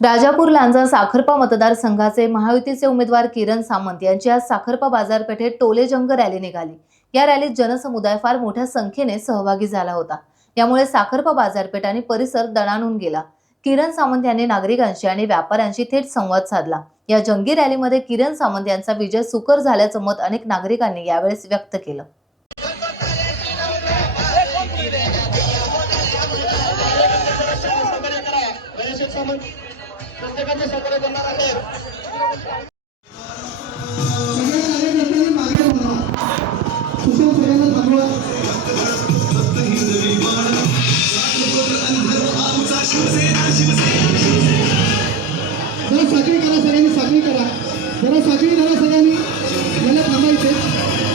राजापूर लांजा साखरपा मतदारसंघाचे महायुतीचे उमेदवार किरण सामंत यांची आज साखरपा बाजारपेठेत टोलेजंग रॅली निघाली। या रॅलीत जनसमुदाय फार मोठ्या संख्येने सहभागी झाला होता। यामुळे साखरपा बाजारपेठ आणि परिसर दणाणून गेला। किरण सामंत यांनी नागरिकांशी आणि व्यापाऱ्यांशी थेट संवाद साधला। या जंगी रॅलीमध्ये किरण सामंत यांचा विजय सुकर झाल्याचं मत अनेक नागरिकांनी यावेळेस व्यक्त केलं। साखळी करा सगळ्यांनी मला थांबायचे।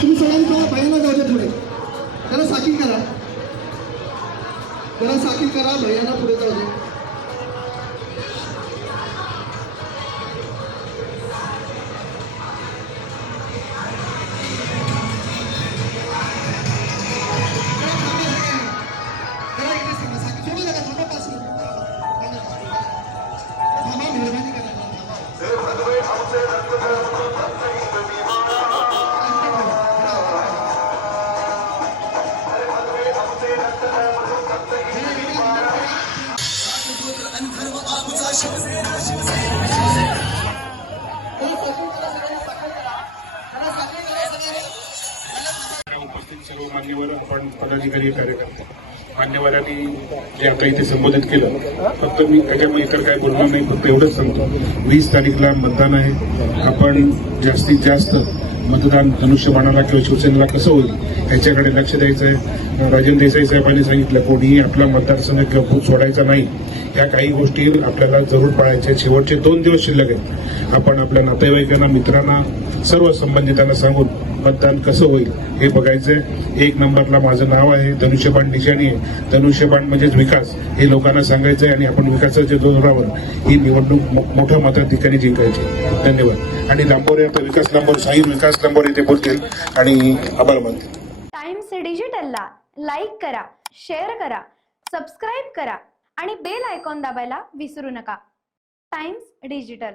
तुम्ही सगळ्यांनी भैयाला जाऊ दे पुढे। जरा साखळी करा भैयाला पुढे जाऊ दे। उपस्थित सर्व मान्यवर आपण पदाधिकारी कार्यकर्ते मान्यवरांनी जे आता इथे संबोधित केलं, फक्त मी त्याच्यामुळे इतर काय बोलणार नाही, फक्त एवढंच सांगतो 20 तारीखला मतदान आहे। आपण जास्तीत जास्त मतदान धनुष्यबाणाला किंवा शिवसेनेला कसं होईल याच्याकडे लक्ष द्यायचं आहे। राजेंद्र देसाई साहेबांनी सांगितलं कोणीही आपला मतदारसंघ किंवा बूथ सोडायचा नाही। या काही गोष्टी आपल्याला जरूर पाळायच्या। शेवटचे 2 दिवस शिल्लक आहेत। आपण आपल्या नातेवाईकांना, मित्रांना, सर्व संबंधितांना सांगून मतदान कसं होईल हे बघायचंय। 1 नंबरला माझं नाव आहे, धनुष्यबाण निशाणी आहे। धनुष्यबाण म्हणजेच विकास हे लोकांना सांगायचंय आणि आपण विकासाच्या जोरावर ही निवडणूक मोठ्या मताधिक्याने जिंकायची। धन्यवाद। आणि लांबोरे आता विकास लांबोरे, साई विकास लांबोरे ते बोलतील आणि आभार मानतील। टाइम्स डिजिटलला लाईक करा, शेअर करा, सबस्क्राईब करा आणि बेल आयकॉन दाबायला विसरू नका। Times digital.